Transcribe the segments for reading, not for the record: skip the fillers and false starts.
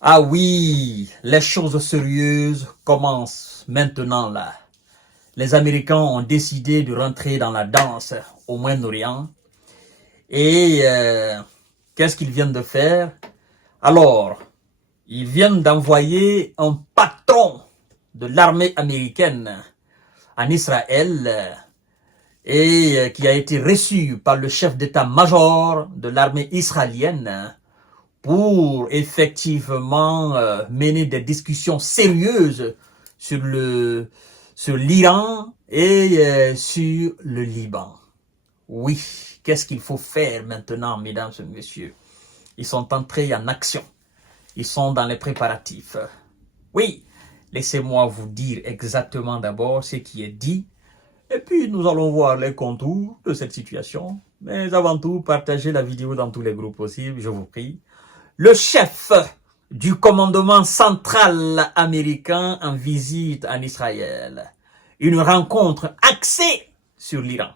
Ah oui, les choses sérieuses commencent maintenant là. Les Américains ont décidé de rentrer dans la danse au Moyen-Orient. Et qu'est-ce qu'ils viennent de faire? Alors, ils viennent d'envoyer un patron de l'armée américaine en Israël et qui a été reçu par le chef d'état-major de l'armée israélienne pour effectivement mener des discussions sérieuses sur sur l'Iran et sur le Liban. Oui, qu'est-ce qu'il faut faire maintenant, mesdames et messieurs? Ils sont entrés en action. Ils sont dans les préparatifs. Oui, laissez-moi vous dire exactement d'abord ce qui est dit. Et puis, nous allons voir les contours de cette situation. Mais avant tout, partagez la vidéo dans tous les groupes possibles, je vous prie. Le chef du commandement central américain en visite en Israël. Une rencontre axée sur l'Iran.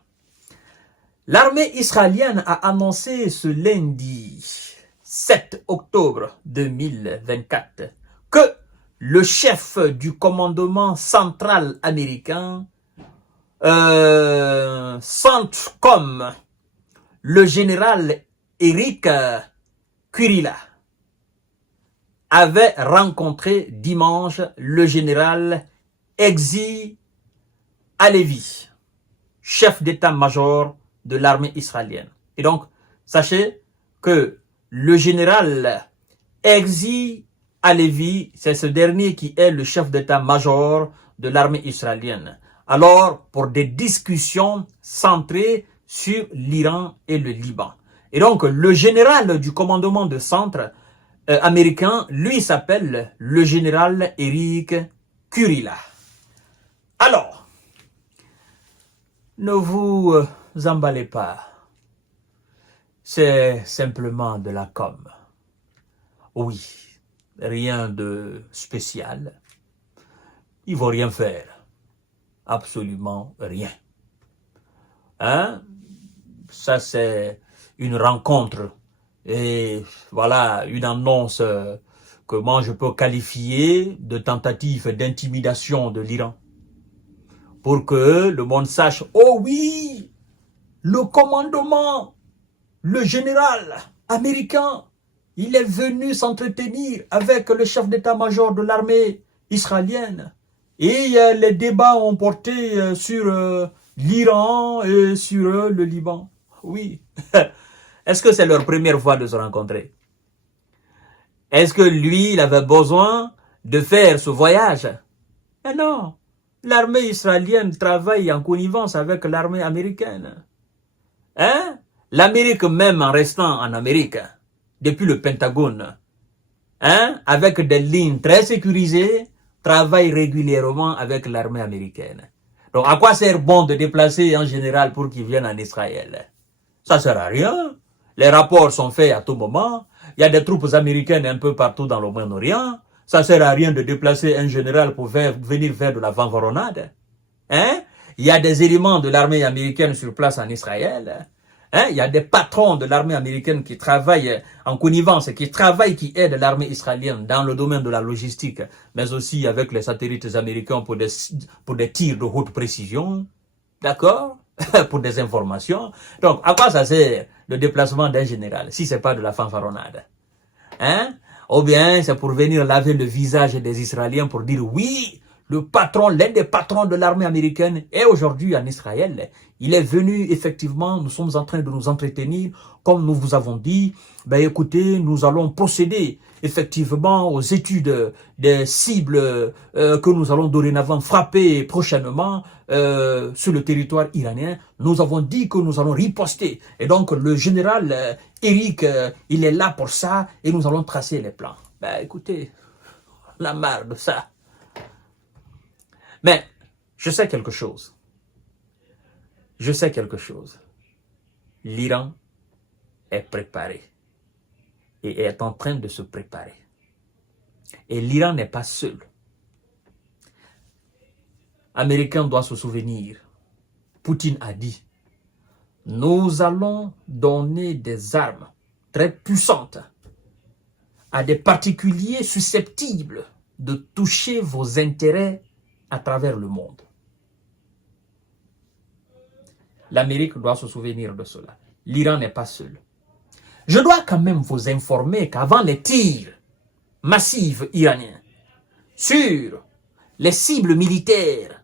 L'armée israélienne a annoncé ce lundi 7 octobre 2024 que le chef du commandement central américain, CENTCOM, le général Eric Kurilla, avait rencontré dimanche le général Herzi Halevi, chef d'état-major de l'armée israélienne. Et donc, sachez que le général Herzi Halevi, c'est ce dernier qui est le chef d'état-major de l'armée israélienne. Alors, pour des discussions centrées sur l'Iran et le Liban. Et donc, le général du commandement de centre américain, lui s'appelle le général Eric Kurilla. Alors, ne vous emballez pas. C'est simplement de la com. Oui, rien de spécial. Ils vont rien faire. Absolument rien. Hein? Ça, c'est une rencontre. Et voilà, une annonce que moi je peux qualifier de tentative d'intimidation de l'Iran. Pour que le monde sache, oh oui, le commandement, le général américain, il est venu s'entretenir avec le chef d'état-major de l'armée israélienne. Et les débats ont porté sur l'Iran et sur le Liban. Oui. Est-ce que c'est leur première fois de se rencontrer? Est-ce que lui, il avait besoin de faire ce voyage? Mais non. L'armée israélienne travaille en connivence avec l'armée américaine. Hein? L'Amérique même en restant en Amérique, depuis le Pentagone, hein, avec des lignes très sécurisées, travaille régulièrement avec l'armée américaine. Donc à quoi sert bon de déplacer un général pour qu'il vienne en Israël? Ça sert à rien. Les rapports sont faits à tout moment. Il y a des troupes américaines un peu partout dans le Moyen-Orient. Ça sert à rien de déplacer un général pour venir faire de la fanfaronnade. Hein? Il y a des éléments de l'armée américaine sur place en Israël. Hein? Il y a des patrons de l'armée américaine qui travaillent en connivence, qui aident l'armée israélienne dans le domaine de la logistique, mais aussi avec les satellites américains pour des tirs de haute précision. D'accord? Pour des informations. Donc, à quoi ça sert le déplacement d'un général si ce n'est pas de la fanfaronnade? Hein? Ou bien c'est pour venir laver le visage des Israéliens pour dire oui, le patron, l'un des patrons de l'armée américaine est aujourd'hui en Israël. Il est venu, effectivement, nous sommes en train de nous entretenir. Comme nous vous avons dit, ben écoutez, nous allons procéder effectivement aux études des cibles que nous allons dorénavant frapper prochainement sur le territoire iranien. Nous avons dit que nous allons riposter. Et donc le général Eric, il est là pour ça et nous allons tracer les plans. Ben écoutez, la marre de ça. Mais je sais quelque chose. Je sais quelque chose. L'Iran est préparé et est en train de se préparer. Et l'Iran n'est pas seul. Américain doit se souvenir. Poutine a dit, nous allons donner des armes très puissantes à des particuliers susceptibles de toucher vos intérêts à travers le monde. L'Amérique doit se souvenir de cela. L'Iran n'est pas seul. Je dois quand même vous informer qu'avant les tirs massifs iraniens sur les cibles militaires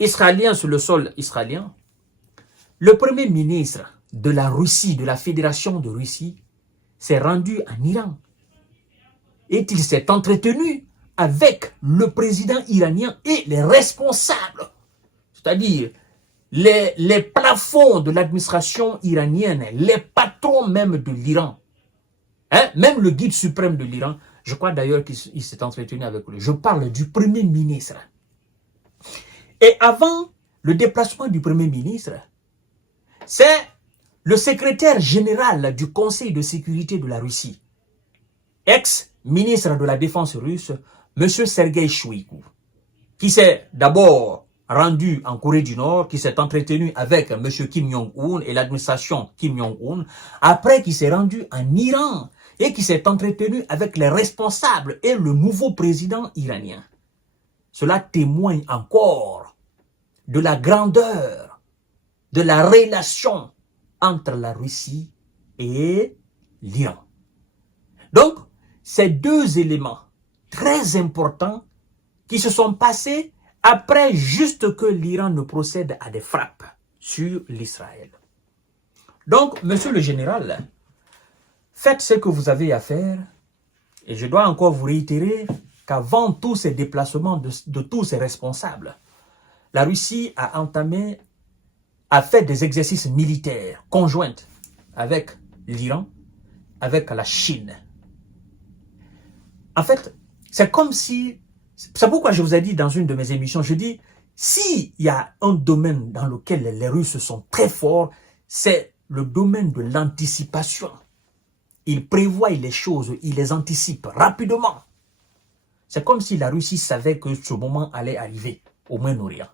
israéliens sur le sol israélien, le premier ministre de la Russie, de la Fédération de Russie, s'est rendu en Iran. Et il s'est entretenu avec le président iranien et les responsables, c'est-à-dire les plafonds de l'administration iranienne, les patrons même de l'Iran, hein, même le guide suprême de l'Iran, je crois d'ailleurs qu'il s'est entretenu avec lui. Je parle du premier ministre. Et avant le déplacement du premier ministre, c'est le secrétaire général du Conseil de sécurité de la Russie, ex-ministre de la Défense russe, M. Sergei Shoigu, qui s'est d'abord rendu en Corée du Nord, qui s'est entretenu avec M. Kim Jong-un et l'administration Kim Jong-un, après qui s'est rendu en Iran et qui s'est entretenu avec les responsables et le nouveau président iranien. Cela témoigne encore de la grandeur de la relation entre la Russie et l'Iran. Donc, ces deux éléments très importants qui se sont passés après juste que l'Iran ne procède à des frappes sur l'Israël. Donc, monsieur le général, faites ce que vous avez à faire et je dois encore vous réitérer qu'avant tous ces déplacements de tous ces responsables, la Russie a fait des exercices militaires conjoints avec l'Iran, avec la Chine. En fait, c'est comme si, c'est pourquoi je vous ai dit dans une de mes émissions, je dis, s'il y a un domaine dans lequel les Russes sont très forts, c'est le domaine de l'anticipation. Ils prévoient les choses, ils les anticipent rapidement. C'est comme si la Russie savait que ce moment allait arriver au Moyen-Orient.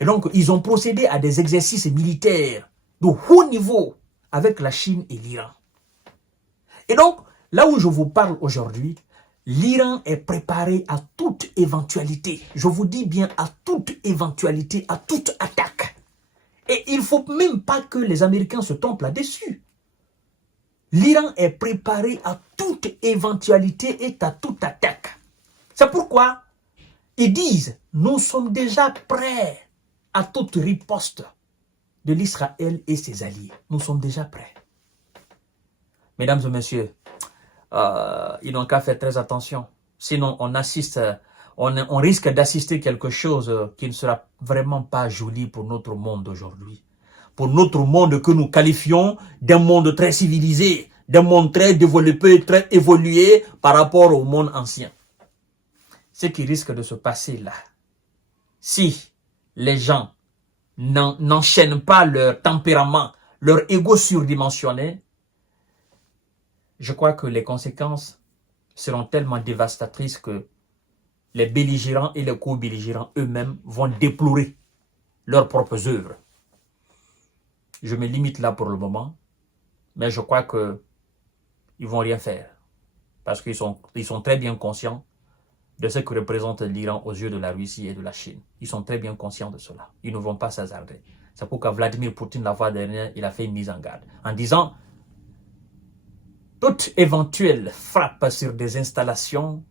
Et donc, ils ont procédé à des exercices militaires de haut niveau avec la Chine et l'Iran. Et donc, là où je vous parle aujourd'hui, l'Iran est préparé à toute éventualité. Je vous dis bien à toute éventualité, à toute attaque. Et il ne faut même pas que les Américains se trompent là-dessus. L'Iran est préparé à toute éventualité et à toute attaque. C'est pourquoi ils disent, nous sommes déjà prêts à toute riposte de l'Israël et ses alliés. Nous sommes déjà prêts. Mesdames et messieurs, ils n'ont qu'à faire très attention. Sinon, on risque d'assister à quelque chose qui ne sera vraiment pas joli pour notre monde aujourd'hui. Pour notre monde que nous qualifions d'un monde très civilisé, d'un monde très développé, très évolué par rapport au monde ancien. Ce qui risque de se passer là, si les gens n'enchaînent pas leur tempérament, leur ego surdimensionné, je crois que les conséquences seront tellement dévastatrices que les belligérants et les co-belligérants eux-mêmes vont déplorer leurs propres œuvres. Je me limite là pour le moment, mais je crois qu'ils ne vont rien faire parce qu'ils sont très bien conscients de ce que représente l'Iran aux yeux de la Russie et de la Chine. Ils sont très bien conscients de cela. Ils ne vont pas s'hasarder. C'est pourquoi Vladimir Poutine, la fois dernière, il a fait une mise en garde en disant toute éventuelle frappe sur des installations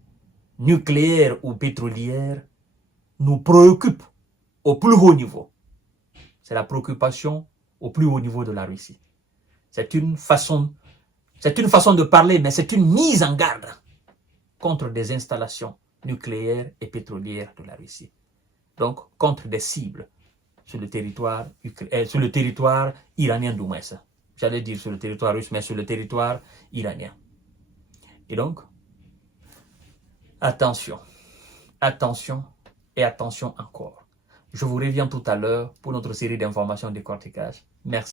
nucléaires ou pétrolières nous préoccupe au plus haut niveau. C'est la préoccupation au plus haut niveau de la Russie. C'est une façon de parler, mais c'est une mise en garde contre des installations nucléaires et pétrolières de la Russie. Donc, contre des cibles sur le territoire iranien du moins. J'allais dire sur le territoire russe, mais sur le territoire iranien. Et donc, attention, attention et attention encore. Je vous reviens tout à l'heure pour notre série d'informations décortiquage. Merci.